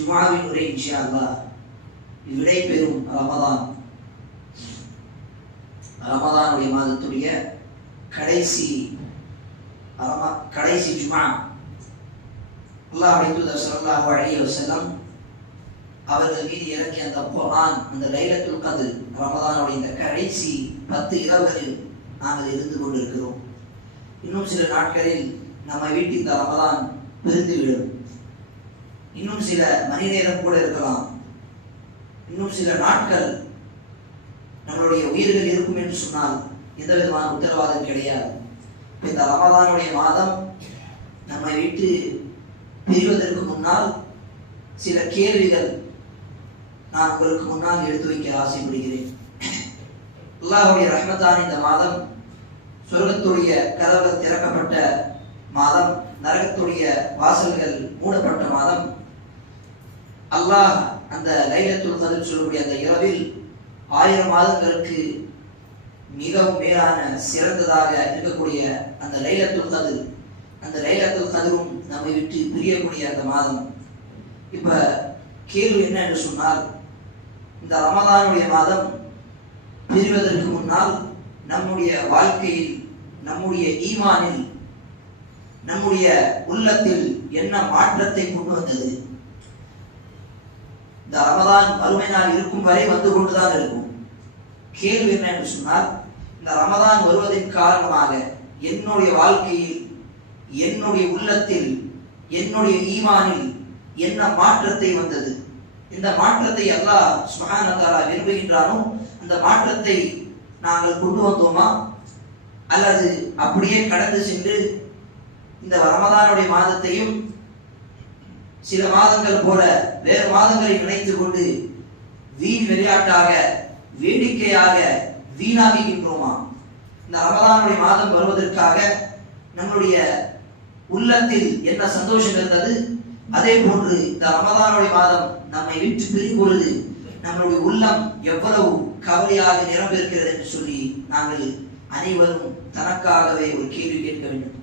ஜுமாவின் உரை இன்ஷா அல்லா விடை பெறும் ரமதான். ரமதானுடைய மாதத்துடைய கடைசி கடைசி ஜுமா அல்லாஹ் தூதர் ஸல்லல்லாஹு அலைஹி வஸல்லம் அவர்கள் மீது இறக்கிய அந்த குரான் அந்த லைலத்துல் கது ரமதானுடைய இந்த கடைசி பத்து இரவுகளில் நாங்கள் இருந்து கொண்டிருக்கிறோம். இன்னும் சில நாட்களில் நம்ம வீட்டில் இந்த ரமதான் பிரிந்துவிடும். இன்னும் சில மணி நேரம் கூட இருக்கலாம். இன்னும் சில நாட்கள் நம்மளுடைய உயிர்கள் இருக்கும் என்று சொன்னால் எந்த விதமான உத்தரவாதம் கிடையாது. இந்த ரமதானுடைய மாதம் நம்மை விட்டு பிரிவதற்கு முன்னால் சில கேள்விகள் நான் உங்களுக்கு முன்னால் எடுத்து வைக்க ஆசைப்படுகிறேன். அல்லாஹுடைய ரஹ்மத்தான் இந்த மாதம் சொர்க்கத்துடைய கதவு திறக்கப்பட்ட மாதம் நரகத்துடைய வாசல்கள் மூடப்பட்ட மாதம் அல்லாஹ் அந்த லைலத்துல் கதிர் சொல்லக்கூடிய அந்த இரவில் ஆயிரம் மாதங்களுக்கு மிகவும் மேலான சிறந்ததாக இருக்கக்கூடிய அந்த லைலத்துல் கதிர். அந்த லைலத்துல் கதிரும் நம்மை விட்டு பிரியக்கூடிய அந்த மாதம். இப்ப கேள்வி என்ன என்று சொன்னால் இந்த ரமதானுடைய மாதம் பிரிவதற்கு முன்னால் நம்முடைய வாழ்க்கையில் நம்முடைய ஈமானில் நம்முடைய உள்ளத்தில் என்ன மாற்றத்தை கொண்டு வந்தது? இந்த ரமதான் வறுமை நாள் இருக்கும் வரை வந்து கொண்டுதான் இருக்கும். கேள்வி என்ன என்று சொன்னால் இந்த ரமதான் வருவதன் காரணமாக என்னுடைய வாழ்க்கையில் என்னுடைய உள்ளத்தில் என்னுடைய ஈமானில் என்ன மாற்றத்தை வந்தது? இந்த மாற்றத்தை அல்லாஹ் சுகானந்தாரா விரும்புகின்றானோ? அந்த மாற்றத்தை நாங்கள் கொண்டு வந்தோமா? அல்லது அப்படியே கடந்து சென்று இந்த ரமதானுடைய மாதத்தையும் சில மாதங்கள் போல வேறு மாதங்களை நினைத்துக் கொண்டு வீண் விளையாட்டாக வேடிக்கையாக வீணாகுகின்றோமா இந்த ரமதானுடைய மாதம் வருவதற்காக நம்முடைய உள்ளத்தில் என்ன சந்தோஷம் இருந்தது? அதே போன்று இந்த ரமதானுடைய மாதம் நம்மை விட்டு பிரியும் பொழுது நம்மளுடைய உள்ளம் எவ்வளவு கவலையாக நிரம்பியிருக்கிறது என்று சொல்லி நாங்கள் அனைவரும் தனக்காகவே ஒரு கேள்வி கேட்க வேண்டும்.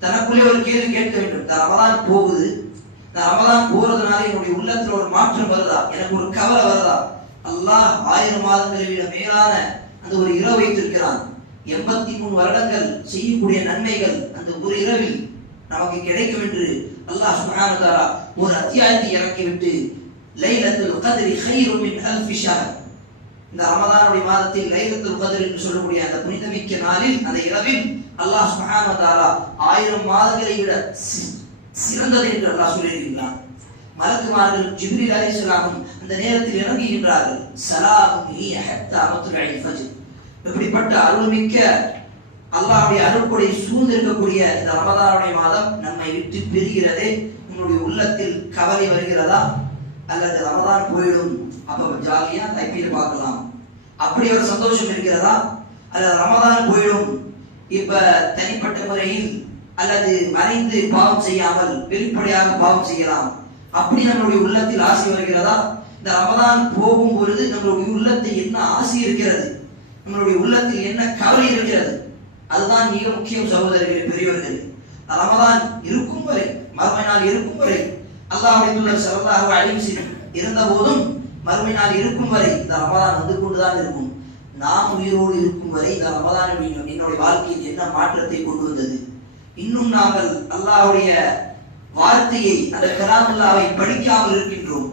தனக்குள்ளே ஒரு கேள்வி கேட்க வேண்டும். இந்த ரமதான் போகுது. இந்த ரமதான் போறதுனால என்னுடைய உள்ளத்துல ஒரு மாற்றம் வருதா? எனக்கு ஒரு கவலை வருதா? அல்லாஹ் ஆயிரம் மாதங்களை விட மேலான அந்த ஒரு இரவு வைத்திருக்கிறான். எண்பத்தி மூணு வருடங்கள் செய்யக்கூடிய நன்மைகள் அந்த ஒரு இரவில் நமக்கு கிடைக்கும் என்று அல்லாஹ் சுகானதாரா ஒரு அத்தியாயத்தை இறக்கிவிட்டு லைலத்தில் கதிரி ஹைரும் இந்த ரமதானுடைய மாதத்தில் லைலத்தில் கதிர் என்று சொல்லக்கூடிய அந்த புனிதமிக்க நாளில் அந்த இரவில் அல்லாஹ் சுகானதாரா ஆயிரம் மாதங்களை விட சிறந்தது என்று அல்லாஹ் சொல்லியிருக்கிறான் மலக்குமார்கள் ஜிப்ரீல் அலைஹிஸ்ஸலாமும் அந்த நேரத்தில் இறங்குகின்றார்கள். சலாமுன் ஹிய ஹத்தா மத்லஇல் ஃபஜ்ர். இப்படிப்பட்ட அருள்மிக்க அல்லாவுடைய அருள்கொடை சூழ்ந்திருக்கக்கூடிய இந்த ரமதானுடைய மாதம் நம்மை விட்டு பிரிகிறதே உன்னுடைய உள்ளத்தில் கவலை வருகிறதா? அல்லது ரமதான் போயிடும் அப்ப ஜாலியா ஐபிஎல் பார்க்கலாம். அப்படி ஒரு சந்தோஷம் இருக்கிறதா? அல்லது ரமதான் போயிடும் இப்ப தனிப்பட்ட முறையில் அல்லது மறைந்து பாவம் செய்யாமல் வெளிப்படையாக பாவம் செய்யலாம். அப்படி நம்மளுடைய உள்ளத்தில் ஆசை வருகிறதா? இந்த ரமதான் போகும் பொழுது நம்மளுடைய உள்ளத்தில் என்ன ஆசை இருக்கிறது? நம்மளுடைய உள்ளத்தில் என்ன கவலை இருக்கிறது? அதுதான் மிக முக்கியம் சகோதரர்கள் பெரியவர்கள் ரமதான் இருக்கும் வரை மறுமை நாள் இருக்கும் வரை அல்லாஹ் தூதர் ஸல்லல்லாஹு அலைஹி வஸல்லம் இருந்த போதும் மறுமை நாள் இருக்கும் வரை இந்த ரமதான் வந்து கொண்டுதான் இருக்கும். நாம் உயிரோடு இருக்கும் வரை இந்த ரமதான் என்னுடைய வாழ்க்கையில் என்ன மாற்றத்தை கொண்டு வந்தது? இன்னும் நாங்கள் அல்லாஹுடைய வார்த்தையை அந்த கலாமுல்லாவை படிக்காமல் இருக்கின்றோம்.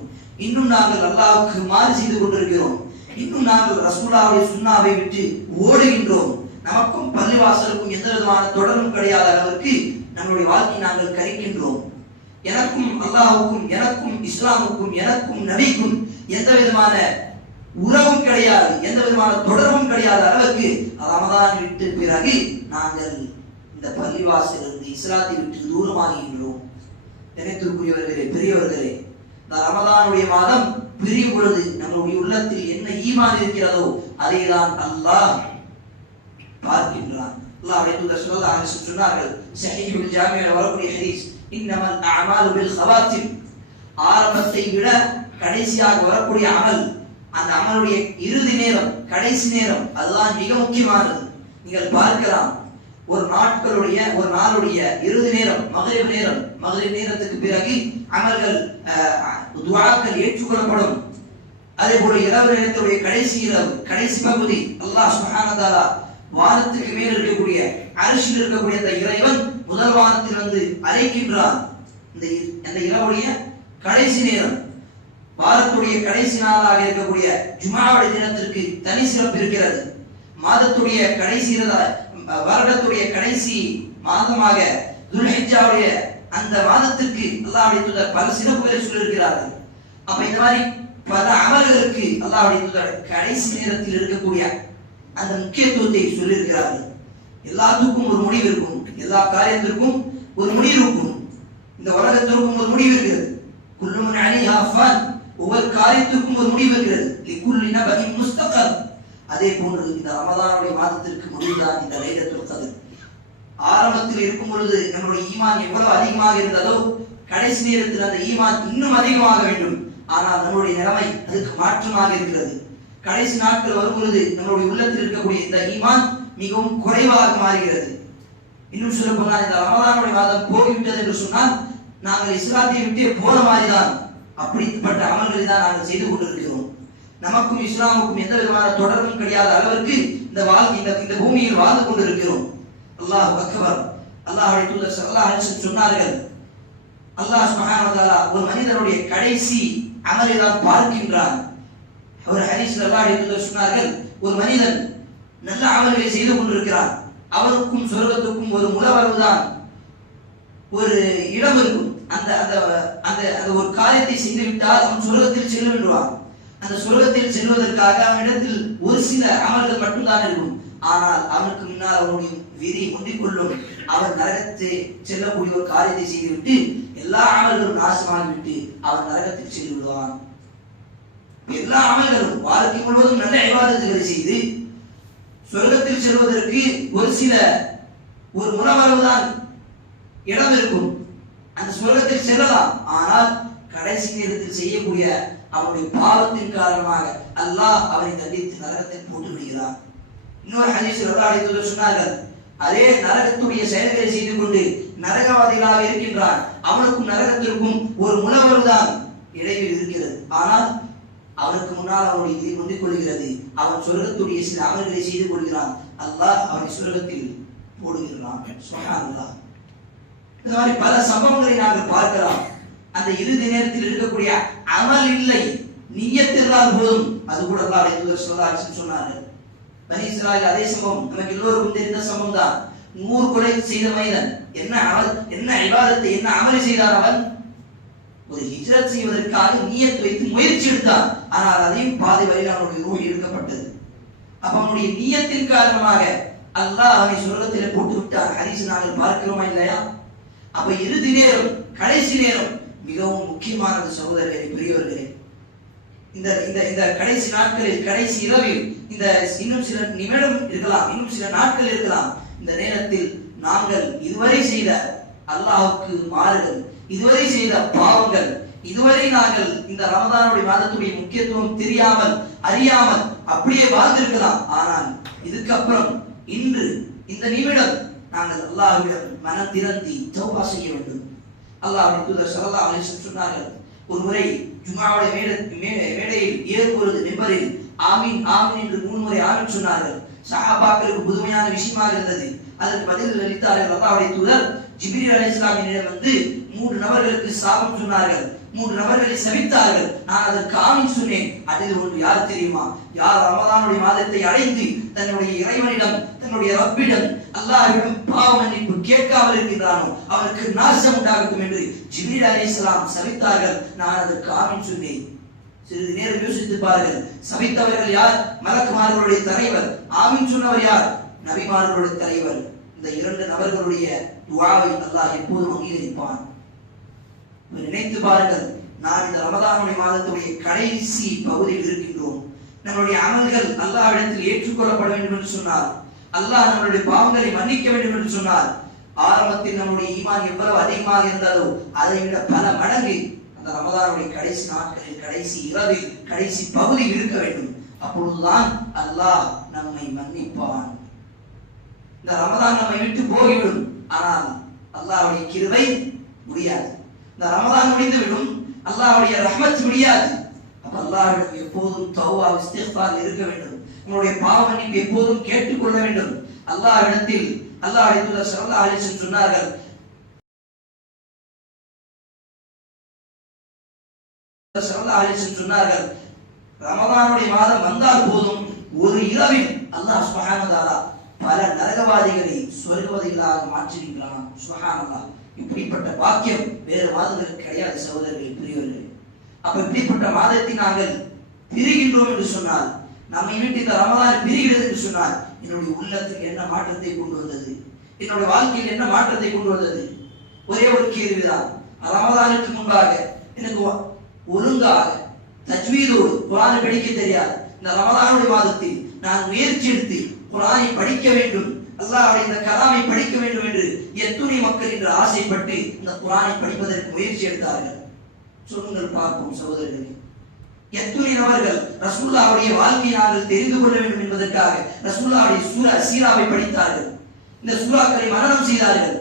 இன்னும் நாங்கள் அல்லாவுக்கு மாறு செய்து கொண்டிருக்கிறோம். இன்னும் நாங்கள் ரசூலாவுடைய சுண்ணாவை விட்டு ஓடுகின்றோம். நமக்கும் பள்ளிவாசலுக்கும் எந்த விதமான தொடரும் கிடையாத அளவிற்கு நம்முடைய வாழ்க்கையை நாங்கள் கரிக்கின்றோம் எனக்கும் அல்லாஹுக்கும் எனக்கும் இஸ்லாமுக்கும் எனக்கும் நபிக்கும் எந்த விதமான உறவும் கிடையாது எந்த விதமான தொடர்பும் கிடையாத அளவுக்கு ரமதான் விட்டு பிறகு நாங்கள் இந்த பள்ளிவாசலிருந்து இஸ்லாத்தை விட்டு தூரமாகின்றோம். நினைத்திருக்குரியவர்களே பெரியவர்களே இந்த ரமதானுடைய மாதம் பிரியும் பொழுது நம்முடைய உள்ளத்தில் என்ன ஈமான் இருக்கிறதோ அதை தான் அல்லாஹ் பார்க்கின்றான். அல்லாஹ் தூதர் ஸல்லல்லாஹு அலைஹி வஸல்லம் சொன்னார்கள் ஸஹீஹுல் ஜாமியில் வரக்கூடிய ஹதீஸ் இன்னமல் அஅமாலு பில் ஹவாத்திம் ஆரம்பத்தை விட கடைசியாக வரக்கூடிய அமல் அந்த அமலுடைய இறுதி நேரம் கடைசி நேரம் அதுதான் மிக முக்கியமானது. நீங்கள் பார்க்கலாம் ஒரு நாட்களுடைய ஒரு நாளுடைய இறுதி நேரம் மகளிர் நேரம். மகளிர் நேரத்துக்கு பிறகு அமல்கள் துவாக்கள் ஏற்றுக்கொள்ளப்படும். அதே போல இரவு நேரத்துடைய கடைசி இரவு கடைசி பகுதி அல்லாஹ் சுப்ஹானஹு வானத்துக்கு மேல் இருக்கக்கூடிய அரிசியில் இருக்கக்கூடிய அந்த இறைவன் முதல் வானத்தில் வந்து அழைக்கின்றார் இந்த அந்த இரவுடைய கடைசி நேரம். வாரத்துடைய கடைசி நாளாக இருக்கக்கூடிய ஜுமாவுடைய தினத்திற்கு தனி சிறப்பு இருக்கிறது. மாதத்துடைய கடைசி வருடத்துடைய கடைசி மாதமாக துல்ஹிஜாவுடைய அந்த மாதத்திற்கு அல்லாஹ்வுடைய தூதர் பல சிறப்புகளை சொல்லியிருக்கிறார்கள். அப்ப இந்த மாதிரி பல அமல்களுக்கு அல்லாஹ்வுடைய தூதர் கடைசி நேரத்தில் இருக்கக்கூடிய அந்த முக்கியத்துவத்தை சொல்லியிருக்கிறார்கள். எல்லாத்துக்கும் ஒரு முடிவு இருக்கும் எல்லா காரியத்திற்கும் ஒரு முடிவு இருக்கும். இந்த உலகத்திற்கும் ஒரு முடிவு இருக்கிறது. குல்லுமன் அலைஹா ஃபான் ஒவ்வொரு காரியத்திற்கும் ஒரு முடிவு இருக்கிறது. லிக்குல்லி நபஇன் முஸ்தகர். அதே போன்று இந்த ரமதானுடைய மாதத்திற்கு முடிவுதான் இந்த லைலத்துல் கதிர். ஆரம்பத்தில் இருக்கும் பொழுது நம்முடைய ஈமான் எவ்வளவு அதிகமாக இருந்ததோ கடைசி நேரத்தில் அந்த ஈமான் இன்னும் அதிகமாக வேண்டும். ஆனால் நம்முடைய நிலைமை அதுக்கு மாற்றமாக இருக்கிறது. கடைசி நாட்கள் வரும் பொழுது நம்முடைய உள்ளத்தில் இருக்கக்கூடிய இந்த ஈமான் மிகவும் குறைவாக மாறுகிறது. இன்னும் சொல்ல போனால் இந்த ரமதானுடைய மாதம் போய்விட்டது என்று சொன்னால் நாங்கள் இஸ்லாத்தை விட்டே போன மாதிரிதான். அப்படிப்பட்ட அமல்களை தான் நாங்கள் செய்து கொண்டிருக்கிறோம். நமக்கும் இஸ்லாமுக்கும் எந்த விதமான தொடர்பும் கிடையாத அளவிற்கு இந்த வாழ்க்கை இந்த இந்த பூமியில் வாழ்ந்து கொண்டிருக்கிறோம். அல்லாஹ் அக்பர். அல்லாஹ் தூதர் அல்லாஹ் சொன்னார்கள் அல்லாஹ் சுப்ஹானஹு ஒரு மனிதனுடைய கடைசி அமலை தான் பார்க்கின்றான். ஒரு ஹரிஸ் அல்லாஹ்வுடைய தூதர் சொன்னார்கள் ஒரு மனிதன் நல்ல அமல்களை செய்து கொண்டிருக்கிறான். அவருக்கும் சொர்க்கத்துக்கும் ஒரு முலவரவுதான் ஒரு இடம் இருக்கும். அந்த அந்த அந்த அந்த ஒரு காரியத்தை செய்து விட்டால் அவன் சொர்க்கத்தில் செல்ல விடுவான். அந்த சொர்க்கத்தில் செல்வதற்காக அவனிடத்தில் ஒரு சில அமல்கள் மட்டும்தான் இருக்கும். ஆனால் அவனுக்கு முன்னால் அவனுடைய விதி முந்திக்கொள்ளும் அவன் நரகத்தை செல்லக்கூடிய ஒரு காரியத்தை செய்துவிட்டு எல்லா அமல்களும் நாசமாகிவிட்டு அவன் நரகத்தில் சென்று விடுவான் எல்லா அமல்களும் வாழ்க்கை முழுவதும் நல்ல விவாதத்துகளை செய்து சொர்க்கத்தில் செல்வதற்கு ஒரு சில ஒரு உணவரவுதான் இடம் இருக்கும் அந்த சொர்க்கத்தில் செல்லலாம். ஆனால் கடைசி நேரத்தில் செய்யக்கூடிய அவனுடைய பாவத்தின் காரணமாக அல்லாஹ் அவனை தண்டித்து நரகத்தில் போட்டு விடுகிறார் இன்னொரு ஹதீஸ் அல்லாஹ் சொன்னார்கள் அதே நரகத்துடைய செயல்களை செய்து கொண்டு நரகவாதிகளாக இருக்கின்றார் அவனுக்கும் நரகத்திற்கும் ஒரு முனவருதான் இடையில் இருக்கிறது. ஆனால் அவனுக்கு முன்னால் அவனுடைய விதி கொண்டு கொள்கிறது அவன் சொர்க்கத்துடைய சில அமல்களை செய்து கொள்கிறான். அல்லாஹ் அவனை சொர்க்கத்தில் போடுகிறான். சுப்ஹானல்லாஹ். இந்த மாதிரி பல சம்பவங்களை நாங்கள் பார்க்கலாம். அந்த இறுதி நேரத்தில் இருக்கக்கூடிய அமல் இல்லை நியத்திருந்தால் போதும். அது கூட அல்லாஹ் தூதர் ஸல்லல்லாஹு அலைஹி வஸல்லம் சொன்னார்கள் பனி இஸ்ராயல் அதே சம்பவம். நமக்கு எல்லோருக்கும் தெரிந்த சம்பவம் தான். நூறு கொலை செய்த மனிதன் என்ன அமல் என்ன இபாதத்தை என்ன அமல் செய்தார் அவன்? ஒரு ஹிஜ்ரத் செய்வதற்காக நீயத் வைத்து முயற்சி எடுத்தான். ஆனால் அதையும் பாதை வரையில் அவனுடைய ரூ எடுக்கப்பட்டது அப்ப அவனுடைய நீயத்தின் காரணமாக அல்லாஹ் அவனை சொர்க்கத்தில் போட்டு விட்டார் ஹரிசு நாங்கள் பார்க்கிறோமா இல்லையா? அப்ப இறுதி நேரம் கடைசி நேரம் மிகவும் முக்கியமானது சகோதரர்களே பெரியவர்களே. இந்த இந்த இந்த கடைசி நாட்களில் கடைசி இரவில் இந்த இன்னும் சில நிமிடம் இருக்கலாம் இன்னும் சில நாட்கள் இருக்கலாம். இந்த நேரத்தில் நாங்கள் இதுவரை செய்த அல்லாஹுக்கு மாறுதல் இதுவரை செய்த பாவங்கள் இதுவரை நாங்கள் இந்த ரமதானுடைய மாதத்துடைய முக்கியத்துவம் தெரியாமல் அறியாமல் அப்படியே வாழ்ந்திருக்கலாம். ஆனால் இதுக்கப்புறம் இன்று இந்த நிமிடம் நாங்கள் அல்லாஹ்விடம் மனம் திறந்தி தௌபா செய்ய வேண்டும். அல்லாஹ் தூதர் ஸல்லல்லாஹு அலைஹி வஸல்லம் சொன்னார்கள். ஒரு முறை ஜுமாவுடைய மேடை மே- மேடையில் ஏற்பொழுது மெம்பரில் ஆமீன் ஆமீன் என்று மூணு முறை ஆமீன் சொன்னார்கள். சஹாபாக்களுக்கு புதுமையான விஷயமாக இருந்தது. அதற்கு பதில் அளித்தார்கள். அல்லாவுடைய தூதர் ஜிபிரி அலி இஸ்லாமியிடம் வந்து மூன்று நபர்களுக்கு சாபம் சொன்னார்கள். மூன்று நபர்களை சவித்தார்கள் நான் அதற்கு ஆமீன் சொன்னேன். அதில் ஒன்று யார் தெரியுமா? யார் ரமதானுடைய மாதத்தை அடைந்து தன்னுடைய இறைவனிடம் தன்னுடைய ரப்பிடம் அல்லாஹிடம் பாவ மன்னிப்பு கேட்காமல் இருக்கின்றானோ அவனுக்கு நாசம் உண்டாகட்டும் என்று ஜிபீர் அலி இஸ்லாம் சபித்தார்கள். நான் அதற்கு ஆமீன் சொன்னேன். சிறிது நேரம் யோசித்து பாருங்கள். சபித்தவர்கள் யார்? மலக்குமார்களுடைய தலைவர். ஆமீன் சொன்னவர் யார்? நபிமார்களுடைய தலைவர். இந்த இரண்டு நபர்களுடைய துவாவை அல்லாஹ் எப்போதும் அங்கீகரிப்பான். நினைத்து பாருங்கள். நான் இந்த ரமதானுடைய மாதத்துடைய கடைசி பகுதியில் இருக்கின்றோம். நம்மளுடைய அமல்கள் அல்லாஹ்விடத்தில் ஏற்றுக்கொள்ளப்பட வேண்டும் என்று சொன்னார் அல்லாஹ் நம்மளுடைய பாவங்களை மன்னிக்க வேண்டும் என்று சொன்னார் ஆரம்பத்தில் நம்முடைய ஈமான் எவ்வளவு அதிகமாக இருந்தாலோ அதை விட பல மடங்கு அந்த ரமதானுடைய கடைசி நாட்களில் கடைசி இரவில் கடைசி பகுதியில் இருக்க வேண்டும். அப்பொழுதுதான் அல்லாஹ் நம்மை மன்னிப்பான். இந்த ரமதான் நம்மை விட்டு போய்விடும் ஆனால் அல்லாஹுடைய கிருவை முடியாது. இந்த ரமதான் முடிந்து விடும் அல்லாஹ்வுடைய ரஹ்மத் முடியாது. அப்ப அல்லாஹ்விடம் எப்போதும் தௌவா இஸ்திக்ஃபார் இருக்க வேண்டும். உங்களுடைய பாவ மன்னிப்பு எப்போதும் கேட்டுக்கொள்ள வேண்டும். அல்லாஹ் இடத்தில் அல்லாஹ் ஸல்லல்லாஹு சிறந்த வஸல்லம் சொன்னார்கள் சிறந்த அலைஹி சொன்னார்கள் ரமதானுடைய மாதம் வந்தால் போதும் ஒரு இரவில் அல்லாஹ் சுப்ஹானஹு பல நரகவாதிகளை சொர்க்கவாதிகளாக மாற்றிருக்கிறான் சுப்ஹானல்லாஹ். இப்படிப்பட்ட பாக்கியம் வேறு மாதங்களுக்கு கிடையாது சகோதரர்கள் பெரியவர்கள். அப்ப இப்படிப்பட்ட மாதத்தை நாங்கள் பிரிகின்றோம் என்று சொன்னால் நம்ம வீட்டு இந்த ரமதான் பிரிகிறது என்று சொன்னால் என்னுடைய உள்ளத்தில் என்ன மாற்றத்தை கொண்டு வந்தது? என்னுடைய வாழ்க்கையில் என்ன மாற்றத்தை கொண்டு வந்தது? ஒரே ஒரு கேள்விதான். ரமதானுக்கு முன்பாக எனக்கு ஒழுங்காக தஜ்வீதோடு குரானை படிக்க தெரியாது. இந்த ரமதானுடைய மாதத்தில் நான் முயற்சி எடுத்து குரானை படிக்க வேண்டும். அல்லாஹ் இந்த கலாமை படிக்க வேண்டும் என்று எத்துணை மக்கள் என்று ஆசைப்பட்டு இந்த குரானை படிப்பதற்கு முயற்சி எடுத்தார்கள்? சொல்லுங்கள் பார்ப்போம் சகோதரர்களே. எத்துணை நபர்கள் ரசூல்லாவுடைய வாழ்க்கையை நாங்கள் தெரிந்து கொள்ள வேண்டும் என்பதற்காக ரசூல்லாவுடைய சூரா சீராவை படித்தார்கள். இந்த சூறாக்களை மரணம் செய்தார்கள்.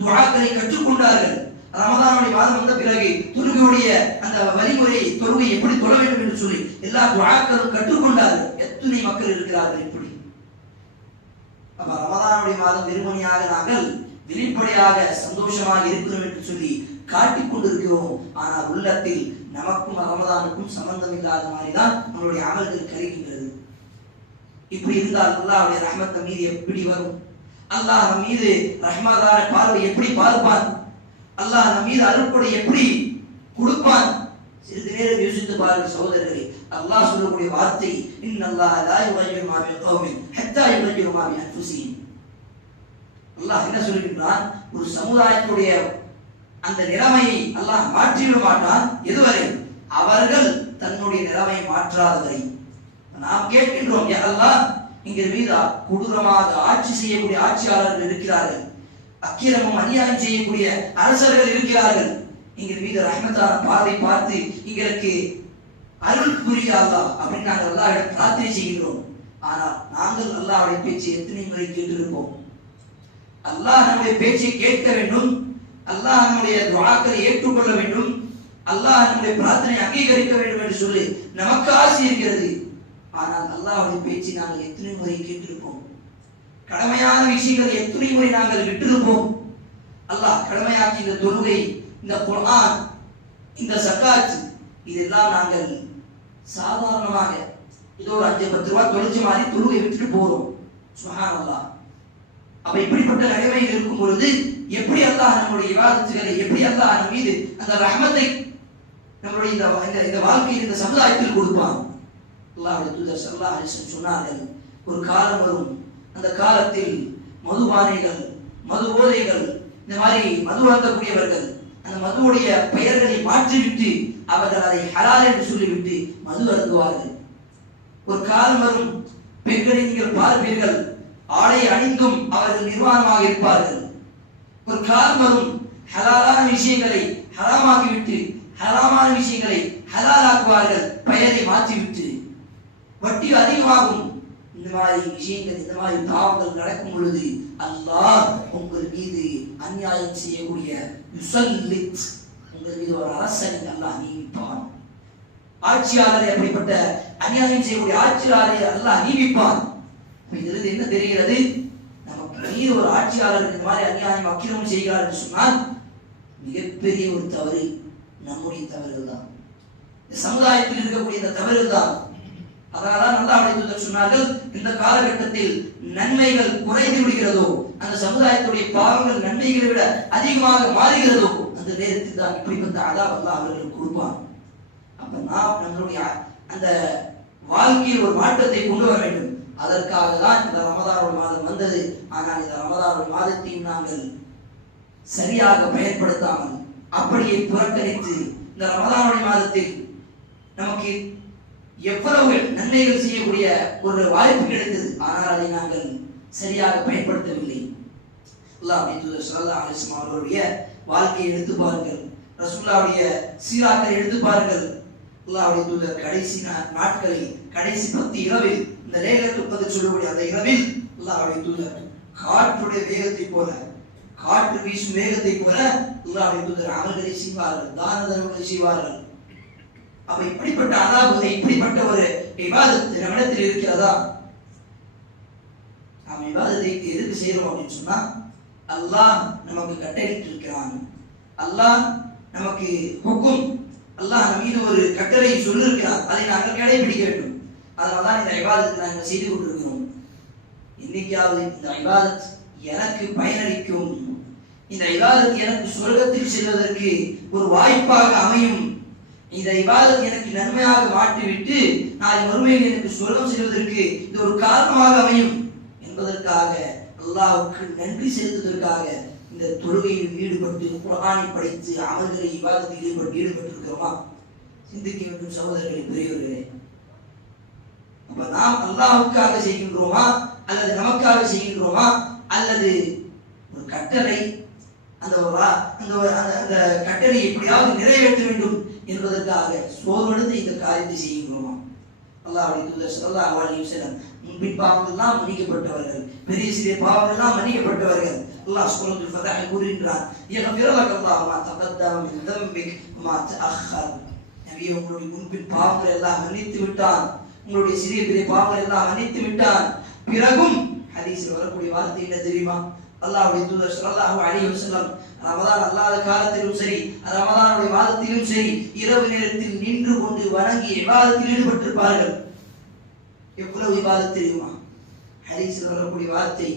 துவாக்களை கற்றுக்கொண்டார்கள். ரமதானுடைய மாதம் வந்த பிறகு தொழுகையுடைய அந்த வழிமுறையை தொழுகை எப்படி தொழ வேண்டும் என்று சொல்லி எல்லா துவாக்களும் கற்றுக்கொண்டார்கள். எத்தனை மக்கள் இருக்கிறார்கள் இப்படி? அப்ப ரமதானுடைய மாதம் வெறுமனையாக நாங்கள் வெளிப்படையாக சந்தோஷமாக இருக்கிறோம் என்று சொல்லி காட்டிக் கொண்டிருக்கிறோம் ஆனால் உள்ளத்தில் நமக்கும் ரமதானுக்கும் சம்பந்தம் இல்லாத மாதிரி தான் நம்மளுடைய அமல்கள் கருகின்றது. இப்படி இருந்தால் அல்லாவுடைய ரஹமத்தை மீது எப்படி வரும்? அல்லாஹ் மீது ரஹ்மதான பார்வை எப்படி பார்ப்பான் அல்லாஹ் நம் மீது அருள்கொடை எப்படி கொடுப்பான்? சிறிது நேரம் யோசித்து பாருங்கள் சகோதரர்களே. அல்லாஹ் சொல்லக்கூடிய வார்த்தை இன்னல்லாஹ் லா யுகையிரு மா பி கௌமின் ஹத்தா யுகையிரு மா பி அன்ஃபுஸிஹிம் அல்லாஹ் என்ன சொல்கின்றான்? ஒரு சமுதாயத்துடைய அந்த நிலைமையை அல்லாஹ் மாற்றிவிட மாட்டான் எதுவரை? அவர்கள் தன்னுடைய நிலைமையை மாற்றாதவரை. நாம் கேட்கின்றோம் யா அல்லாஹ் இங்க மீது கொடூரமாக ஆட்சி செய்யக்கூடிய ஆட்சியாளர்கள் இருக்கிறார்கள். அக்கிரமம் அநியாயம் செய்யக்கூடிய அரசர்கள் இருக்கிறார்கள். எங்கள் மீது ரஹ்மத்தான பார்வை பார்த்து எங்களுக்கு அருள் புரியாதா அப்படின்னு நாங்கள் அல்லாஹ்விடம் பிரார்த்தனை செய்கின்றோம். ஆனால் நாங்கள் அல்லாஹ்வுடைய பேச்சை எத்தனை முறை கேட்டிருப்போம்? அல்லாஹ் நம்முடைய பேச்சை கேட்க வேண்டும் அல்லாஹ் நம்முடைய துஆக்களை ஏற்றுக்கொள்ள வேண்டும். அல்லாஹ் நம்முடைய பிரார்த்தனை அங்கீகரிக்க வேண்டும் என்று சொல்லி நமக்கு ஆசை இருக்கிறது. ஆனால் அல்லாஹுடைய பேச்சு நாங்கள் எத்தனை முறை கேட்டிருப்போம். கடமையான விஷயங்களை எத்தனை முறை நாங்கள் விட்டிருப்போம். அல்லாஹ் கடமையாக்கி இந்த தொழுகை இந்த குரான் இந்த சக்காத் இதெல்லாம் நாங்கள் சாதாரணமாக இதோ ஒரு அஞ்சு பத்து ரூபாய் தொழிச்சு மாதிரி தொழுகை விட்டுட்டு போறோம். சுஹானல்லாஹ். அப்ப இப்படிப்பட்ட நிலைமையில் இருக்கும் பொழுது எப்படி அல்லாஹ் நம்முடைய விவாதத்துகளை எப்படி அல்லாஹ் நம் மீது அந்த ரஹமத்தை நம்மளுடைய இந்த இந்த- இந்த வாழ்க்கையில் இந்த சமுதாயத்தில் கொடுப்பான். அல்லாஹுடைய தூதர் சல்லா அலைஹி சொன்னார்கள் ஒரு காலம் வரும். அந்த காலத்தில் மதுபானைகள் மது போதைகள் இந்த மாதிரி மது அருந்தக்கூடியவர்கள் அந்த மதுவுடைய பெயர்களை மாற்றிவிட்டு அவர்கள் அதை ஹலால் என்று சொல்லிவிட்டு மது அருந்துவார்கள். ஒரு காலம் வரும். பெண்களை நீங்கள் பார்ப்பீர்கள். ஆடை அணிந்தும் அவர்கள் நிர்வாணமாக இருப்பார்கள். ஒரு காலம் வரும் ஹலாலான விஷயங்களை ஹராமாக்கிவிட்டு ஹராமான விஷயங்களை ஹலாலாக்குவார்கள் பெயரை மாற்றிவிட்டு. வட்டி அதிகமாகும். இந்த மாதிரி விஷயங்கள் இந்த மாதிரி தாவங்கள் நடக்கும் பொழுது அல்லாஹ் உங்கள் மீது அநியாயம் செய்யக்கூடிய யுசல்லித் உங்கள் மீது ஒரு அரசனை அல்லாஹ் நியமிப்பான். ஆட்சியாளரை அப்படிப்பட்ட அநியாயம் செய்யக்கூடிய ஆட்சியாளரை அல்லாஹ் நியமிப்பான். இதிலிருந்து என்ன தெரிகிறது? நமக்கு மீது ஒரு ஆட்சியாளர் இந்த மாதிரி அநியாயம் அக்கிரமம் செய்கிறார் என்று சொன்னால் மிகப்பெரிய ஒரு தவறு நம்முடைய தவறுகள் தான். இந்த சமுதாயத்தில் இருக்கக்கூடிய இந்த தவறுகள் தான். அதனால்தான் நல்லா அடைந்து சொன்னார்கள் இந்த காலகட்டத்தில் நன்மைகள் குறைந்து விடுகிறதோ அந்த சமுதாயத்துடைய பாவங்கள் நன்மைகளை விட அதிகமாக மாறுகிறதோ அந்த நேரத்தில் தான் இப்படிப்பட்ட அதாப் அல்லாஹ் அவர்களுக்கு கொடுப்பான். அப்ப நாம் நம்மளுடைய அந்த வாழ்க்கையில் ஒரு மாற்றத்தை கொண்டு வர வேண்டும். அதற்காக தான் இந்த ரமதானுடைய மாதம் வந்தது. ஆனால் இந்த ரமதானுடைய மாதத்தையும் நாங்கள் சரியாக பயன்படுத்தாமல் அப்படியே புறக்கணித்து இந்த ரமதானுடைய மாதத்தில் நமக்கு எவ்வளவு நன்மைகள் செய்யக்கூடிய ஒரு வாய்ப்பு கிடைத்தது. ஆனால் அதை நாங்கள் சரியாக பயன்படுத்தவில்லை. அவருடைய வாழ்க்கையை எடுத்து பாருங்கள். ரசூலுல்லாஹ்வுடைய சீராக்களை எடுத்து பாருங்கள். அல்லாவுடைய தூதர் கடைசி நாட்களில் கடைசி பத்து இரவில் இந்த லேலத்துல் கத்ர் சொல்லக்கூடிய அந்த இரவில் அல்லாஹ்வுடைய தூதர். காற்றுடைய வேகத்தை போல காற்று வீசும் வேகத்தை போல அல்லாஹ்வுடைய தூதர் அமல்களை செய்வார்கள் தான தர்மங்களை செய்வார்கள். அப்ப இப்படிப்பட்ட அதாவது இப்படிப்பட்ட ஒரு விவாதத்து நம்மிடத்தில் இருக்கிறதா? நாம் விவாதத்தை எதுக்கு செய்யறோம் அப்படின்னு சொன்னா அல்லாஹ் நமக்கு கட்டளையிட்டு இருக்கிறான் அல்லாஹ் நமக்கு ஹுக்கும் அல்லாஹ் மீது ஒரு கட்டளை சொல்லிருக்கிறார் அதை நாங்கள் கடைபிடிக்க வேண்டும். அதனால தான் இந்த விவாதத்தை நாங்கள் செய்து கொண்டிருக்கிறோம். இன்னைக்காவது இந்த ஐபாதத் எனக்கு பயனளிக்கும். இந்த ஐபாதத் எனக்கு சொர்க்கத்தில் செல்வதற்கு ஒரு வாய்ப்பாக அமையும். இந்த இபாதத் எனக்கு நன்மையாக மாற்றிவிட்டு நாளை மறுமையில் எனக்கு சொர்க்கம் செல்வதற்கு இது ஒரு காரணமாக அமையும். என்பதற்காக அல்லாவுக்கு நன்றி செலுத்துவதற்காக இந்த தொழுகையில் ஈடுபட்டு குர்ஆனை படித்து அமல்களை இவாதத்தில் ஈடுபட்டு ஈடுபட்டிருக்கிறோமா? சிந்திக்க வேண்டும் சகோதரர்களை பெரியவர்களே அப்ப நாம் அல்லாஹ்வுக்காக செய்கின்றோமா? அல்லது நமக்காக செய்கின்றோமா? அல்லது ஒரு கட்டளை அந்த அந்த அந்த கட்டளை எப்படியாவது நிறைவேற்ற வேண்டும் என்பதற்காக சோர்வெடுத்து இந்த காரியத்தை செய்கின்றோமா? அல்லாஹ்வுடைய தூதர் ஸல்லல்லாஹு அலைஹி வஸல்லம் முன்பின் பாவங்கள்லாம் மன்னிக்கப்பட்டவர்கள் பெரிய சிறிய பாவங்கள்லாம் மன்னிக்கப்பட்டவர்கள். அல்லாஹ் சூரத்துல் ஃபத்ஹ் கூறுகின்றான் யக்ஃபிர் லக அல்லாஹ் மா தகத்தம மின் தம்பிக் மா தஅخر நபியே உங்களுடைய முன்பின் பாவங்களை எல்லாம் மன்னித்து விட்டான். உங்களுடைய சிறிய பெரிய பாவங்கள் எல்லாம் மன்னித்து விட்டார். பிறகும் ஹதீஸில் வரக்கூடிய வார்த்தை என்ன தெரியுமா? அல்லாஹுடைய தூதர் ஸல்லல்லாஹு அலைஹி வஸல்லம் ரமதான் அல்லாத காலத்திலும் சரி ரமதானுடைய மாதத்திலும் சரி இரவு நேரத்தில் நின்று கொண்டு வணங்கி விவாதத்தில் ஈடுபட்டிருப்பார்கள். எவ்வளவு விவாதம் தெரியுமா? ஹதீஸில் வரக்கூடிய வார்த்தை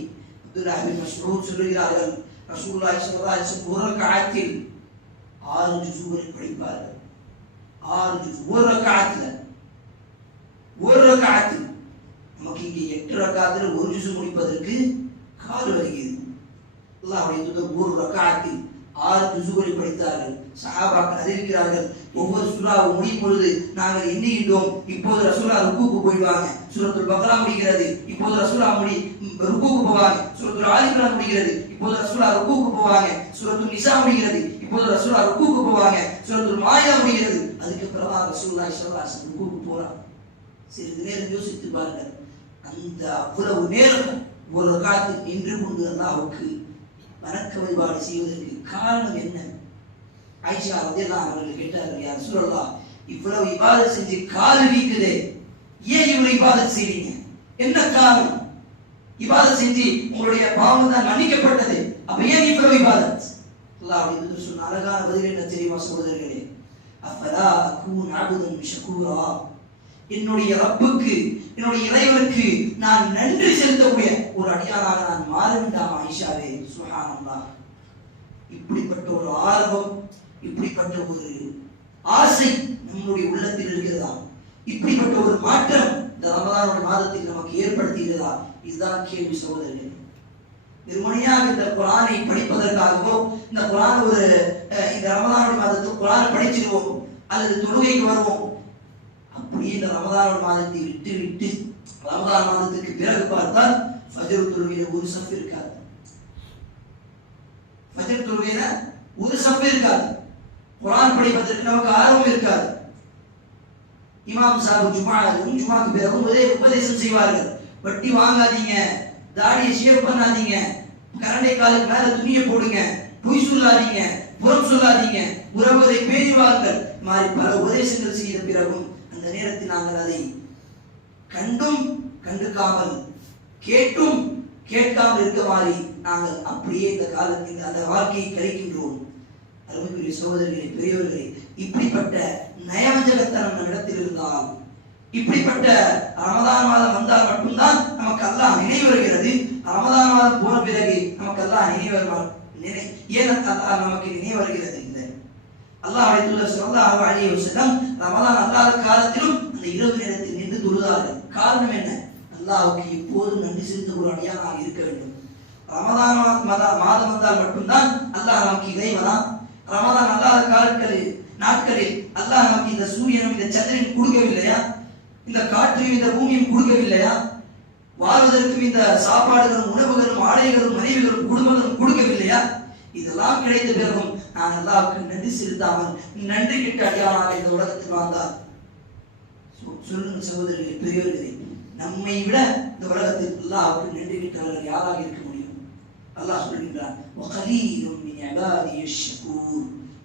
அப்துல்லா பின் சொல்லுகிறார்கள். ரசூல்லாய் ரசூலுல்லாஹி ஒரு காலத்தில் ஆறு ஜுஸுவை படிப்பார்கள். ஆறு ஜுஸ் ஒரு காலத்தில் ஒரு ரக்அத்தில் நமக்கு இங்கே எட்டு ரக்காத்துல ஒரு ஜூசு முடிப்பதற்கு கால் வருகிறது. அல்லாஹ்வுடைய ஒரு ரக்காத்தில் ஆறு ஜுசுகளை படித்தார்கள். சஹாபாக்கள் அறிவிக்கிறார்கள் ஒவ்வொரு சுறாவும் முடியும் பொழுது நாங்கள் எண்ணிக்கிட்டோம் இப்போது ரசூலா ருக்குக்கு போயிடுவாங்க. சூரத்துல் பக்ரா முடிகிறது. இப்போது ரசூலா முடி ம், ருக்குக்கு போவாங்க. சூரத்துல் ஆலிம்ரான் முடிகிறது. இப்போது ரசூலா ருக்குக்கு போவாங்க. சூரத்துல் நிசா முடிகிறது. இப்போது ரசூலா ருக்குக்கு போவாங்க. சூரத்துல் மாயா முடிகிறது. அதுக்கு பிறகு ரசூலுல்லாஹி ஸல்லல்லாஹு ருக்குக்கு போறாங்க சிறிது நேரம் யோசித்து பாருங்கள். அந்த அவ்வளவு நேரம் ஒரு காலத்தில் நின்று கொண்டு அல்லாவுக்கு வணக்க வழிபாடு செய்வதற்கு காரணம் என்ன? ஐஷா அதெல்லாம் அவர்கள் கேட்டார்கள் யார் சொல்லலாம் இவ்வளவு இபாதத் செஞ்சு கால் வீக்குதே. ஏன் இவ்வளவு இபாதத் செய்றீங்க? என்ன காரணம்? இபாதத் செஞ்சு உங்களுடைய பாவம் தான் மன்னிக்கப்பட்டது. அப்ப ஏன் இவ்வளவு இபாதத்? அல்லாஹ் இது சொன்ன அழகான பதில் என்ன தெரியுமா சகோதரர்களே? அப்பதா கூ அபுதன் ஷகூரா? என்னுடைய ரப்புக்கு என்னுடைய இறைவனுக்கு நான் நன்றி செலுத்தக்கூடிய ஒரு அடியாராக நான் மாற வேண்டாம் ஆயிஷாவே இப்படிப்பட்ட ஒரு ஆர்வம் இப்படிப்பட்ட ஒரு ஆசை நம்முடைய உள்ளத்தில் இருக்கிறதா? இப்படிப்பட்ட ஒரு மாற்றம் இந்த ரமதானுடைய மாதத்தில் நமக்கு ஏற்படுத்துகிறதா? இதுதான் கேள்வி சகோதரர்கள். வெறுமனையாக இந்த குரானை படிப்பதற்காகவோ இந்த குரான் ஒரு அஹ், இந்த ரமதானுடைய மாதத்தில் குரான் படிச்சிருவோம் அல்லது தொழுகைக்கு வருவோம் இந்த ரமதான மாதத்தை விட்டு விட்டு ரமதான மாதத்துக்கு பிறகு பார்த்தால் ஃபஜர் தொழுகையில ஒரு சஃப் இருக்காது. ஃபஜர் தொழுகையில ஒரு சஃப் இருக்காது. குரான் படிப்பதற்கு நமக்கு ஆர்வம் இருக்காது. இமாம் சாஹிப் ஜுமா ஜுமாக்கு பிறகும் ஒரே உபதேசம் செய்வார்கள். வட்டி வாங்காதீங்க தாடியை ஷேவ் பண்ணாதீங்க கரண்டை காலுக்கு மேல துணியை போடுங்க பொய் சொல்லாதீங்க புறம் சொல்லாதீங்க உறவுகளை பேசுவார்கள் மாதிரி பல உபதேசங்கள் செய்த பிறகும் அந்த நேரத்தில் நாங்கள் அதை கண்டும் கண்டுக்காமல் கேட்டும் கேட்காமல் இருக்க மாதிரி நாங்கள் அப்படியே இந்த காலத்தில் அந்த வாழ்க்கையை கழிக்கின்றோம். அருமைக்குரிய சகோதரர்களே பெரியவர்களே இப்படிப்பட்ட நயவஞ்சகத்தனம் நம்மிடத்தில் இருந்தால் இப்படிப்பட்ட ரமதான் மாதம் வந்தால் மட்டும்தான் நமக்கு எல்லாம் நினைவு வருகிறது. ரமதான் மாதம் போன பிறகு நமக்கு எல்லாம் நினைவு நினை ஏன் அல்லாஹ் நமக்கு நினைவு வருகிறது? இல்லை அல்லாஹ் அழைத்துள்ள ஸல்லல்லாஹு அலைஹி வஸல்லம் ரமலான் அல்லாத காலத்திலும் அந்த இரவு நேரத்தில் நின்று தொழுதாது காரணம் என்ன? அல்லாவுக்கு எப்போதும் நன்றி செலுத்த ஒரு அடியானாக இருக்க வேண்டும். ரமதான் மத- மாதம் வந்தால் மட்டும்தான் அல்லாஹ் நமக்கு இறைவனா? ரமதான் அல்லாத காலங்களில் நாட்களில் அல்லாஹ் நமக்கு இந்த சூரியனும் இந்த சந்திரன் கொடுக்கவில்லையா? இந்த காற்றையும் இந்த பூமியும் கொடுக்கவில்லையா? வாழ்வதற்கும் இந்த சாப்பாடுகளும் உணவுகளும் ஆடைகளும் மனைவிகளும் குடும்பங்களும் கொடுக்கவில்லையா? இதெல்லாம் கிடைத்த பிறகும் நான் அல்லாவுக்கு நன்றி செலுத்தாமல் நன்றி கிட்ட அடியானால் இந்த உலகத்தில் வாழ்ந்தார் சொல்லுங்க சகோதரர்கள் பெரியவர்களே நம்மை விட இந்த உலகத்தில் ஃபுல்லாக அவருக்கு நன்றி கிட்டவர்கள் யாராக இருக்க முடியும்? அல்லாஹ் சொல்கின்றார்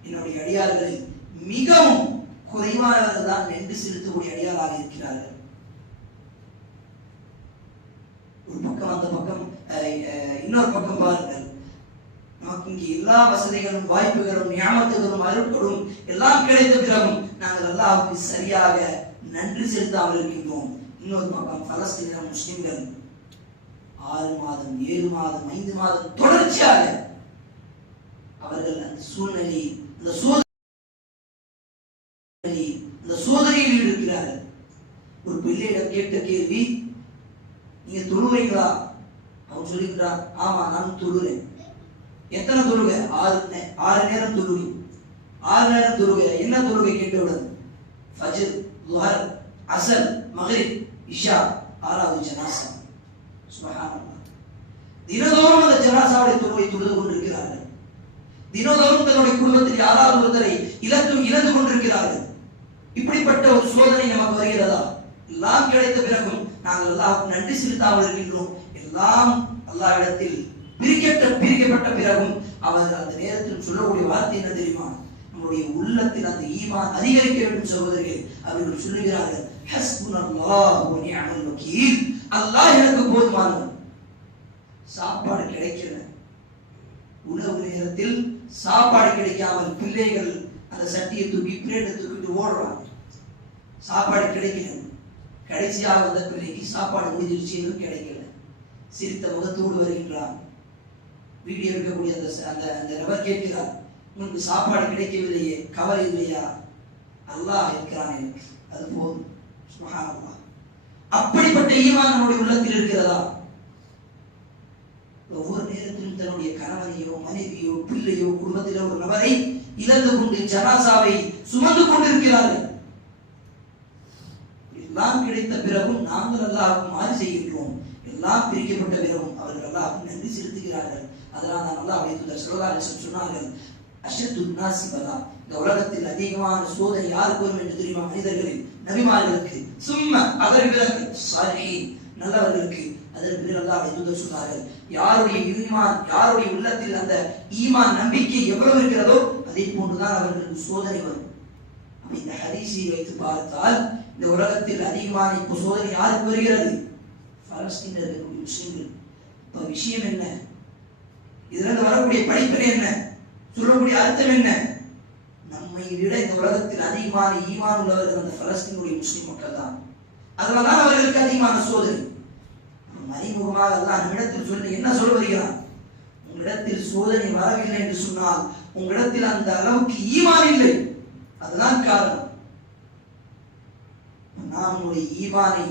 என்னுடைய அடியார்களில் மிகவும் குறைவானவர்கள் தான் நன்றி செலுத்தக்கூடிய அடியாராக இருக்கிறார்கள். ஒரு பக்கம் அந்த பக்கம் இன்னொரு பக்கம் பாரு நமக்கு இங்கே எல்லா வசதிகளும் வாய்ப்புகளும் ஞாபகத்துகளும் அருட்களும் எல்லாம் கிடைத்த பிறகும் நாங்கள் அல்லாஹ்வுக்கு சரியாக நன்றி செலுத்தாமல் இருக்கின்றோம். இன்னொரு பக்கம் பலஸ்தீன முஸ்லிம்கள் ஆறு மாதம் ஏழு மாதம் ஐந்து மாதம் தொடர்ச்சியாக அவர்கள் அந்த சூழ்நிலை அந்த சோதனை அந்த சோதனையில் இருக்கிறார்கள் ஒரு பிள்ளையிடம் கேட்ட கேள்வி நீங்க தொழுவீங்களா அவன் சொல்லுகிறார் ஆமா நான் தொழுறேன். எத்தனை தொழுகை? ஆறு ஆறு நேரம் தொழுகை. ஆறு நேரம் தொழுகை. என்ன தொழுகை கேட்டவுடன்? ஃபஜர் லுஹர் அசல் மகரிப் இஷா ஆறாவது ஜனாசா. சுபஹானல்லாஹ். தினதோறும் அந்த ஜனாசாவுடைய தொழுகை தொழுது கொண்டிருக்கிறார்கள். தினதோறும் தன்னுடைய குடும்பத்தில் யாராவது ஒருத்தரை இழந்து இழந்து கொண்டிருக்கிறார்கள். இப்படிப்பட்ட ஒரு சோதனை நமக்கு வருகிறதா? எல்லாம் கிடைத்த பிறகும் நாங்கள் எல்லாம் நன்றி செலுத்தாமல் இருக்கின்றோம். எல்லாம் அல்லாஹ்விடத்தில் பிரிக்கப்பட்ட பிரிக்கப்பட்ட பிறகும் அவர்கள் அந்த நேரத்தில் சொல்லக்கூடிய வார்த்தை என்ன தெரியுமா? நம்முடைய உள்ளத்தில் அந்த ஈமான் அதிகரிக்க வேண்டும் சகோதரர்கள் அவர்கள் சொல்லுகிறார்கள் அல்லாஹ் எனக்கு போதுமானவன் சாப்பாடு கிடைக்கல. உணவு நேரத்தில் சாப்பாடு கிடைக்காமல் பிள்ளைகள் அந்த சட்டியை தூக்கி பிளேட்டை தூக்கிட்டு ஓடுறாங்க. சாப்பாடு கிடைக்கல. கடைசியாக வந்த பிள்ளைக்கு சாப்பாடு முடிஞ்சிருச்சு கிடைக்கல. சிரித்த முகத்தோடு வருகின்றான். வீடியோ இருக்கக்கூடிய அந்த அந்த அந்த நபர் கேட்கிறார் உனக்கு சாப்பாடு கிடைக்கவில்லையே கவலை இல்லையா? அல்லாஹ் இருக்கிறான் எனக்கு அது போதும். சுப்ஹானல்லாஹ். அப்படிப்பட்ட ஈமான் நம்முடைய உள்ளத்தில் இருக்கிறதா? ஒவ்வொரு நேரத்திலும் தன்னுடைய கணவனையோ மனைவியோ பிள்ளையோ குடும்பத்திலோ ஒரு நபரை இழந்து கொண்டு ஜனாசாவை சுமந்து கொண்டிருக்கிறார்கள். எல்லாம் கிடைத்த பிறகும் நாங்கள் அல்லாஹ்வுக்கு மாறி செய்கின்றோம். எல்லாம் பிரிக்கப்பட்ட பிறகும் அவர்கள் அல்லாஹ்வுக்கு நன்றி செலுத்துகிறார்கள். அதனால் தான் அல்லாஹ் தூதர் ஸல்லல்லாஹு சொன்னார்கள் அஷத்து நாசி இந்த உலகத்தில் அதிகமான சோதனை யாருக்கு வரும் என்று தெரியுமா மனிதர்களில்? நபிமார்களுக்கு. சும்மா அதன் பிறகு சாலிஹீன் நல்லவர்களுக்கு. அதற்கு பிறகு அல்லாஹ் தூதர் சொன்னார்கள் யாருடைய ஈமான் யாருடைய உள்ளத்தில் அந்த ஈமான் நம்பிக்கை எவ்வளவு இருக்கிறதோ அதே போன்றுதான் அவர்களுக்கு சோதனை வரும். இந்த ஹரிசி வைத்து பார்த்தால் இந்த உலகத்தில் அதிகமான இப்போ சோதனை யாருக்கு வருகிறது? பலஸ்தீனில் இருக்கக்கூடிய முஸ்லிம்கள். இப்ப விஷயம் என்ன? இதிலிருந்து வரக்கூடிய படிப்பினை என்ன? சொல்லக்கூடிய அர்த்தம் என்ன? நம்மை விட இந்த உலகத்தில் அதிகமான ஈமான் உள்ளவர்கள் அந்த பலஸ்தீனுடைய முஸ்லீம் மக்கள் தான். அதனால்தான் அவர்களுக்கு அதிகமான சோதனை. மறைமுகமாக அல்லாஹ் நம்மிடத்தில் சொல்லி என்ன சொல்ல வருகிறான் உங்களிடத்தில் சோதனை வரவில்லை என்று சொன்னால் உங்களிடத்தில் அந்த அளவுக்கு ஈமான் இல்லை. அதுதான் காரணம். நாம் நம்முடைய ஈமானை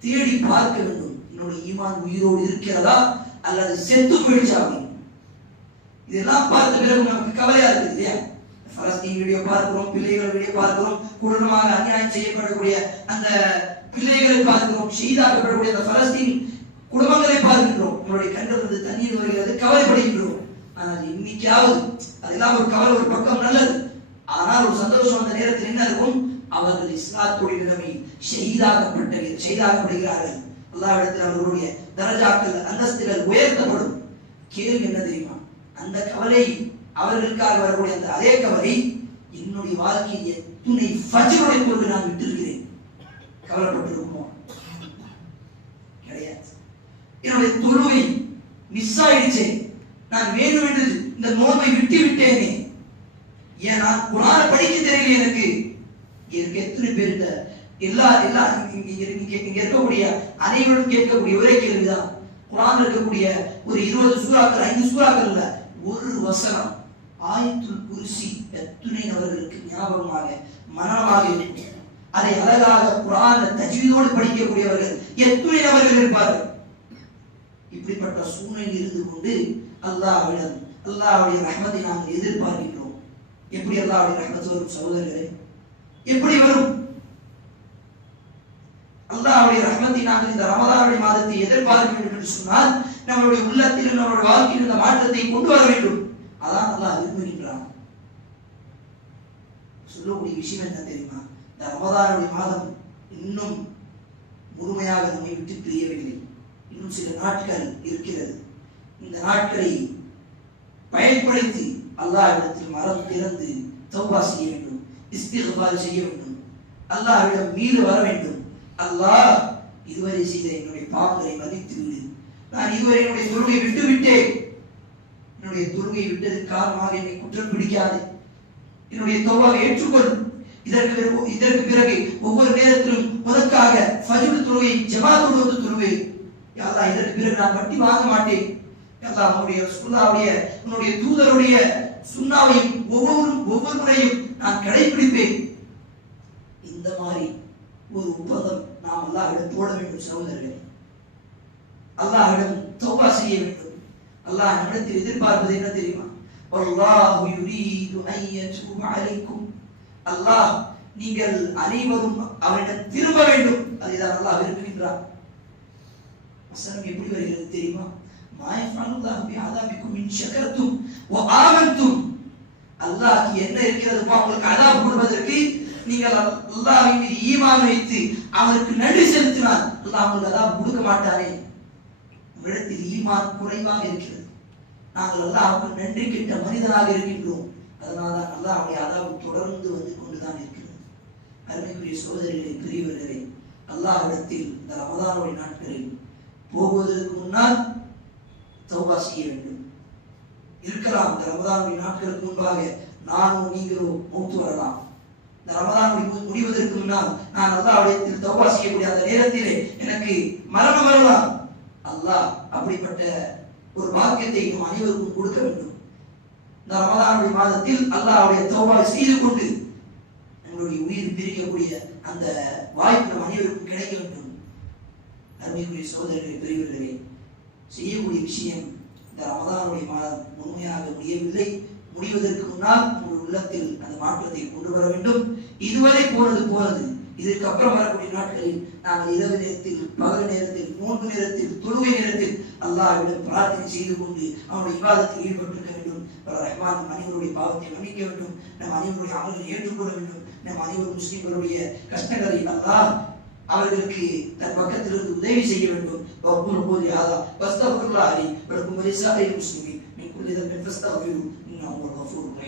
தேடி பார்க்க வேண்டும். என்னுடைய ஈமான் உயிரோடு இருக்கிறதா? அல்லது செத்து போயிடுச்சாங்க இதெல்லாம் பார்த்த பிறகு நமக்கு கவலையா இருக்குது இல்லையா? பலஸ்தீன் வீடியோ பார்க்கிறோம் பிள்ளைகள் வீடியோ பார்க்கிறோம் குடும்பமாக அநியாயம் செய்யப்படக்கூடிய அந்த பிள்ளைகளை பார்க்கிறோம் ஷீதாக்கப்படக்கூடிய அந்த பலஸ்தீன் குடும்பங்களை பார்க்கின்றோம். நம்மளுடைய கண்ணிலிருந்து தண்ணீர் வருகிறது கவலைப்படுகின்றோம். ஆனால் இன்னைக்காவது அதெல்லாம் ஒரு கவலை ஒரு பக்கம் நல்லது. ஆனால் ஒரு சந்தோஷம் அந்த நேரத்தில் என்ன இருக்கும்? அவர்கள் இஸ்லாத்துடைய நிலைமை ஷஹீதாக்கப்பட்ட ஷஹீதாக்கப்படுகிறார்கள். அல்லாவிடத்தில் அவர்களுடைய தரஜாக்கள் அந்தஸ்துகள் உயர்த்தப்படும் கேள்வி என்ன தெரியுமா? அந்த கவலை அவர்களுக்காக வரக்கூடிய அந்த அதே கவலை என்னுடைய வாழ்க்கையில் எத்துணை ஃபஜ்ருடைய பொருள் நான் விட்டிருக்கிறேன்? கவலைப்பட்டிருக்குமோ? கிடையாது. என்னுடைய தொழுவை மிஸ் ஆயிடுச்சே. நான் வேணும் என்று இந்த நோன்பை விட்டு விட்டேனே. ஏன்? நான் குரான படிக்க தெரியல எனக்கு. எனக்கு எத்தனை பேர் இந்த எல்லா எல்லா இங்க இருக்கக்கூடிய அனைவரும் கேட்கக்கூடிய ஒரே கேள்விதான். குரான் இருக்கக்கூடிய ஒரு இருபது சூறாக்கள் ஐந்து சூறாக்கள் இல்ல ஒரு வசனம். ஆயத்துல் குருசி எத்துணை நபர்களுக்கு ஞாபகமாக மனமாக இருக்கும். அதை அழகாக குரான தஜ்வீதோடு படிக்கக்கூடியவர்கள் எத்துணை நபர்கள் இருப்பார்கள்? இப்படிப்பட்ட சூழ்நிலை இருந்து கொண்டு அல்லாவிடம் அல்லாவுடைய ரஹமத்தை நாங்கள் எதிர்பார்க்கின்றோம். எப்படி அல்லாவுடைய ரஹ்மத் வரும் சகோதரர்களே? எப்படி வரும்? அல்லாஹ்வுடைய ரஹ்மத்தை நாங்கள் இந்த ரமதானுடைய மாதத்தை எதிர்பார்க்க வேண்டும் என்று சொன்னால் நம்மளுடைய உள்ளத்தில் நம்மளுடைய வாழ்க்கையில் இந்த மாற்றத்தை கொண்டு வர வேண்டும். அதான் அல்லாஹ் விரும்புகின்றான். சொல்லக்கூடிய விஷயம் என்ன தெரியுமா? இந்த ரமதானுடைய மாதம் இன்னும் முழுமையாக நம்மை விட்டு பிரியவில்லை. இன்னும் சில நாட்கள் இருக்கிறது. இந்த நாட்களை பயன்படுத்தி அல்லாஹ்விடத்தில் மரம் திறந்து தௌபா செய்ய வேண்டும் இஸ்திக்பார் செய்ய வேண்டும். அல்லாஹ்விடம் மீது வர வேண்டும். அல்லாஹ் இதுவரை செய்த என்னுடைய பாவங்களை மதித்து விடு நான் இதுவரை என்னுடைய தொழுகை விட்டு விட்டேன் என்னுடைய தொழுகை விட்டது காரணமாக என்னை குற்றம் பிடிக்காது. என்னுடைய தௌபாவை ஏற்றுக்கொள். இதற்கு பிறகு இதற்கு பிறகு ஒவ்வொரு நேரத்திலும் முதற்காக ஃபஜ்ர் தொழுகை ஜமாத்தோடு வந்து துருவே யாரா இதற்கு பிறகு நான் வட்டி வாங்க மாட்டேன். யாரா அவனுடைய சுண்ணாவுடைய உன்னுடைய தூதருடைய சுண்ணாவையும் ஒவ்வொரு ஒவ்வொரு முறையும் நான் கடைபிடிப்பேன் ஒரு உபதம் நாம் அல்லாஹிடம் போட வேண்டும் சகோதரர்களே. அல்லாஹிடம் தௌபா செய்ய வேண்டும். அல்லாஹ் நம்மிடத்தில் எதிர்பார்ப்பது என்ன தெரியுமா? வல்லாஹு யுரீது அன் யதூப அலைக்கும். அல்லாஹ் நீங்கள் அனைவரும் அவனிடம் திரும்ப வேண்டும். அதுதான் அல்லாஹ் விரும்புகின்றான். வசனம் எப்படி வருகிறது தெரியுமா? மா யஃபஅலுல்லாஹு பிஅதாபிக்கும் இன் ஷகர்தும் வ ஆமன்தும். அல்லாஹ்க்கு என்ன இருக்கிறதுப்பா உங்களுக்கு அதாப் கொடுப்பதற்கு நீங்கள் அல்லாஹ்வின் மீது ஈமான் வைத்து அவருக்கு நன்றி செலுத்தினால் அல்லாஹ் உங்களுக்கு அதாப் கொடுக்க மாட்டாரே. உங்களிடத்தில் ஈமான் குறைவாக இருக்கிறது. நாங்கள் அல்லாஹ்வுக்கு நன்றி கிட்ட மனிதனாக இருக்கின்றோம். அதனால தான் அல்லாஹ்வுடைய அதாவது தொடர்ந்து வந்து கொண்டுதான் இருக்கிறது. அருமைக்குரிய சோதரிகளே பெரியவர்களே அல்லாஹ்விடத்தில் இந்த ரமதானுடைய நாட்களில் போகுவதற்கு முன்னால் தௌபா செய்ய வேண்டும். இருக்கலாம் இந்த ரமதானுடைய நாட்களுக்கு முன்பாக நானும் நீங்களும் மூத்து வரலாம். இந்த ரமதான் முடிவு முடிவதற்கு முன்னால் நான் அல்லாஹ்விடத்தில் தௌபா செய்யக்கூடிய அந்த நேரத்திலே எனக்கு மரணம் வரலாம். அல்லாஹ் அப்படிப்பட்ட ஒரு பாக்கியத்தை நம் அனைவருக்கும் கொடுக்க வேண்டும். இந்த ரமதானுடைய மாதத்தில் அல்லாஹ்வுடைய தௌபாவை செய்து கொண்டு நம்மளுடைய உயிர் பிரிக்கக்கூடிய அந்த வாய்ப்பு நம் அனைவருக்கும் கிடைக்க வேண்டும். அருமைக்குரிய சோதனை பெரியவர்களே செய்யக்கூடிய விஷயம் இந்த ரமதானுடைய மாதம் முழுமையாக முடியவில்லை. முடிவதற்கு முன்னால் உங்கள் உள்ளத்தில் அந்த மாற்றத்தை கொண்டு வர வேண்டும். இதுவரை போனது போனது. இதற்கு அப்புறம் வரக்கூடிய நாட்களில் நாங்கள் இரவு நேரத்தில் பகல் நேரத்தில் நோன்பு நேரத்தில் தொழுகை நேரத்தில் அல்லாஹ்விடம் பிரார்த்தனை செய்து கொண்டு அவனுடைய விவாதத்தில் ஈடுபட்டிருக்க வேண்டும். ரஹ்மான் நம் அனைவருடைய பாவத்தை மன்னிக்க வேண்டும். நம் அனைவருடைய அமல்களை ஏற்றுக்கொள்ள வேண்டும். நம் அனைவரும் முஸ்லிம்களுடைய கஷ்டங்களை அல்லாஹ் அவர்களுக்கு தன் பக்கத்திலிருந்து உதவி செய்ய வேண்டும். வக்கூல் கூலி ஹாதா வஸ்தக்ஃபிருல்லாஹி வலக்கும் வலிசாயிரில் முஸ்லிமீன் நீ குல்லி தம்பி ஃபஸ்தக்ஃபிரு இன்னஹு ஹுவல் கஃபூருர்